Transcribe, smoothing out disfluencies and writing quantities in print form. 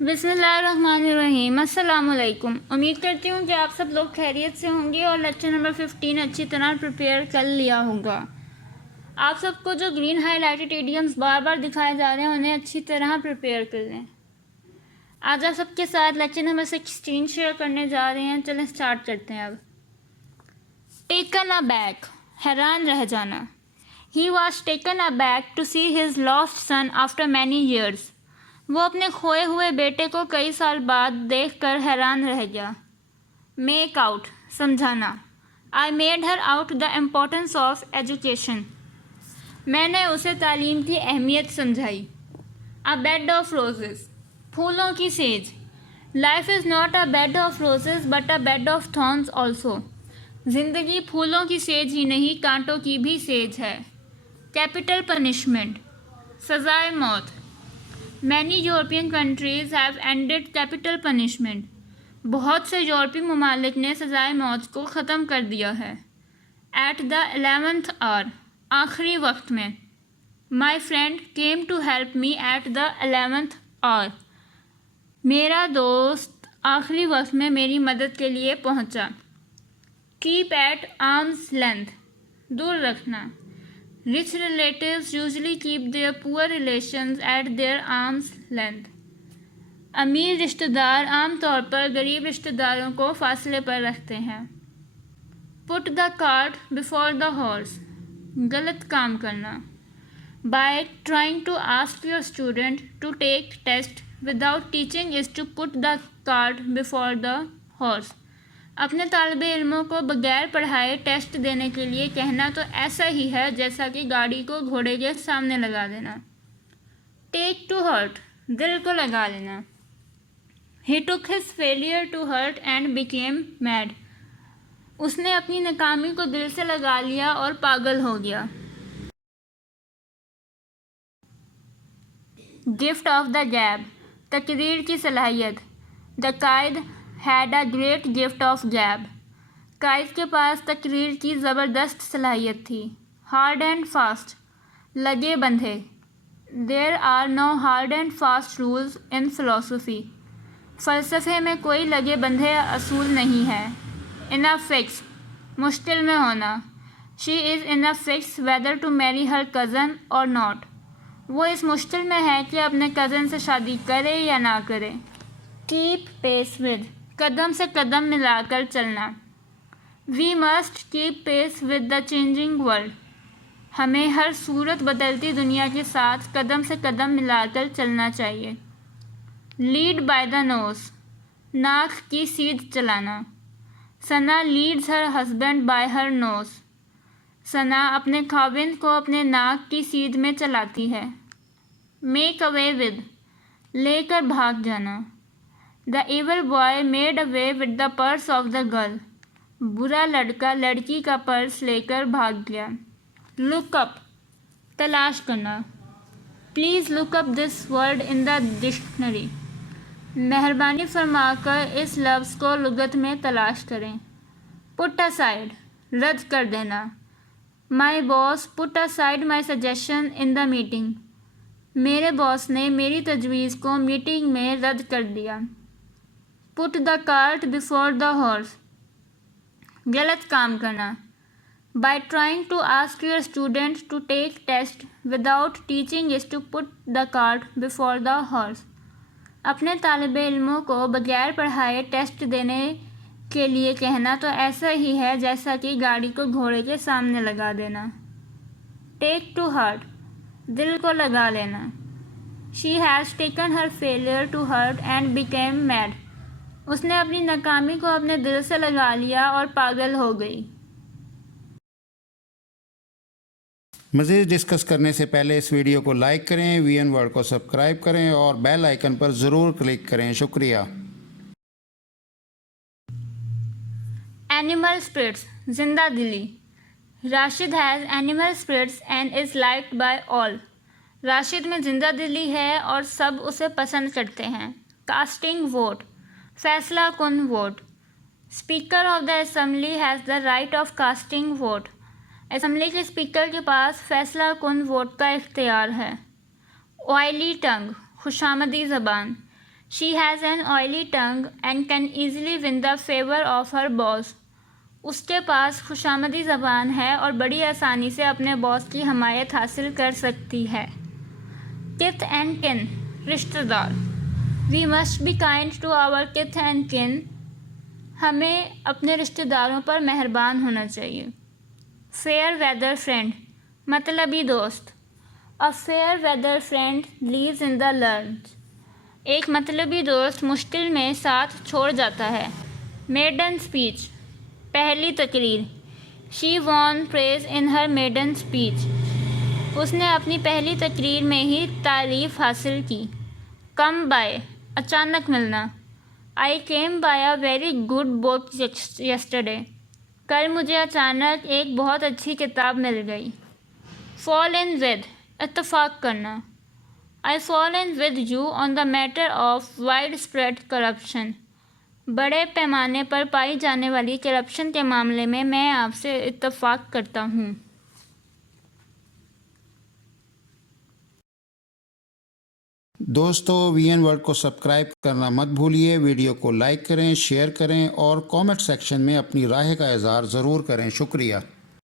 بسم اللہ الرحمن الرحیم۔ السلام علیکم۔ امید کرتی ہوں کہ آپ سب لوگ خیریت سے ہوں گے اور لیکچر نمبر 15 اچھی طرح پریپیئر کر لیا ہوگا۔ آپ سب کو جو گرین ہائی لائٹڈ ایڈیمز بار بار دکھائے جا رہے ہیں انہیں اچھی طرح پریپیئر کر لیں۔ آج آپ سب کے ساتھ لیکچر نمبر 16 شیئر کرنے جا رہے ہیں۔ چلیں سٹارٹ کرتے ہیں اب۔ ٹیکن ابیک، حیران رہ جانا۔ He was taken aback to see his lost son after many years. وہ اپنے کھوئے ہوئے بیٹے کو کئی سال بعد دیکھ کر حیران رہ گیا۔ میک آؤٹ، سمجھانا۔ I made her out the importance of education. میں نے اسے تعلیم کی اہمیت سمجھائی۔ A bed of roses، پھولوں کی سیج۔ Life is not a bed of roses but a bed of thorns also. زندگی پھولوں کی سیج ہی نہیں کانٹوں کی بھی سیج ہے۔ کیپٹل پنشمنٹ، سزائے موت۔ Many European countries have ended capital punishment. بہت سے یورپی ممالک نے سزائے موت کو ختم کر دیا ہے۔ At the 11th hour، آخری وقت میں۔ My friend came to help me at the 11th hour. میرا دوست آخری وقت میں میری مدد کے لیے پہنچا۔ Keep at arm's length، دور رکھنا۔ Rich relatives usually keep their poor relations at their arm's length. امیر رشتہ دار عام طور پر غریب رشتہ داروں کو فاصلے پر رکھتے ہیں۔ Put the cart before the horse، غلط کام کرنا۔ By trying to ask your student to take test without teaching is to put the cart before the horse. اپنے طالب علموں کو بغیر پڑھائے ٹیسٹ دینے کے لیے کہنا تو ایسا ہی ہے جیسا کہ گاڑی کو گھوڑے کے سامنے لگا دینا۔ ٹیک ٹو ہرٹ، دل کو لگا لینا۔ He took his failure to heart and became mad. اس نے اپنی ناکامی کو دل سے لگا لیا اور پاگل ہو گیا۔ گفٹ آف دا گیب، تقریر کی صلاحیت۔ The Quaid had a great gift of gab. قائد کے پاس تقریر کی زبردست صلاحیت تھی۔ hard and fast، لگے بندھے۔ There are no hard and fast rules in philosophy. فلسفے میں کوئی لگے بندھے اصول نہیں ہے۔ in a fix، مشکل میں ہونا۔ She is in a fix whether to marry her cousin or not. وہ اس مشکل میں ہے کہ اپنے کزن سے شادی کرے یا نہ کرے۔ keep pace with، قدم سے قدم ملا کر چلنا۔ We must keep pace with the changing world. ہمیں ہر صورت بدلتی دنیا کے ساتھ قدم سے قدم ملا کر چلنا چاہیے۔ Lead by the nose، ناک کی سیدھ چلانا۔ ثنا leads her husband by her nose. ثنا اپنے خاوند کو اپنے ناک کی سیدھ میں چلاتی ہے۔ Make away with، لے کر بھاگ جانا۔ The evil boy made away with the purse of the girl. برا لڑکا لڑکی کا پرس لے کر بھاگ گیا۔ Look up، تلاش کرنا۔ Please look up this word in the dictionary. مہربانی فرما کر اس لفظ کو لغت میں تلاش کریں۔ Put aside، رد کر دینا۔ My boss put aside my suggestion in the meeting. میرے باس نے میری تجویز کو میٹنگ میں رد کر دیا۔ Put the cart before the horse، غلط کام کرنا۔ By trying to ask your student to take test without teaching is to put the cart before the horse. اپنے طالب علموں کو بغیر پڑھائے ٹیسٹ دینے کے لیے کہنا تو ایسا ہی ہے جیسا کہ گاڑی کو گھوڑے کے سامنے لگا دینا۔ Take to heart، دل کو لگا لینا۔ She has taken her failure to heart and became mad. اس نے اپنی ناکامی کو اپنے دل سے لگا لیا اور پاگل ہو گئی۔ مزید ڈسکس کرنے سے پہلے اس ویڈیو کو لائک کریں، وی این ورڈ کو سبسکرائب کریں اور بیل آئیکن پر ضرور کلک کریں۔ شکریہ۔ Animal spirits، زندہ دلی۔ Rashid has animal spirits and is liked by all. Rashid میں زندہ دلی ہے اور سب اسے پسند کرتے ہیں۔ Casting vote، فیصلہ کن ووٹ۔ Speaker of the assembly has the right of casting vote, assembly کے اسپیکر کے پاس فیصلہ کن ووٹ کا اختیار ہے۔ آئلی ٹنگ، خوشامدی زبان۔ She has an oily tongue and can easily win the favor of her boss. اس کے پاس خوشامدی زبان ہے اور بڑی آسانی سے اپنے باس کی حمایت حاصل کر سکتی ہے. Kith and kin, رشتہ دار. We must be kind to our kith and kin. ہمیں اپنے رشتہ داروں پر مہربان ہونا چاہیے. Fair weather friend, مطلبی دوست. A fair weather friend leaves in the lurch. ایک مطلبی دوست مشکل میں ساتھ چھوڑ جاتا ہے. Maiden speech, پہلی تقریر. She won praise in her maiden speech. اس نے اپنی پہلی تقریر میں ہی تعریف حاصل کی. Come by, اچانک ملنا. I came by a very good book yesterday. کل مجھے اچانک ایک بہت اچھی کتاب مل گئی. Fall in with, اتفاق کرنا. I fall in with you on the matter of widespread corruption. بڑے پیمانے پر پائی جانے والی کرپشن کے معاملے میں آپ سے اتفاق کرتا ہوں. دوستو وی این ورلڈ کو سبسکرائب کرنا مت بھولیے. ویڈیو کو لائک کریں، شیئر کریں اور کامنٹ سیکشن میں اپنی رائے کا اظہار ضرور کریں. شکریہ.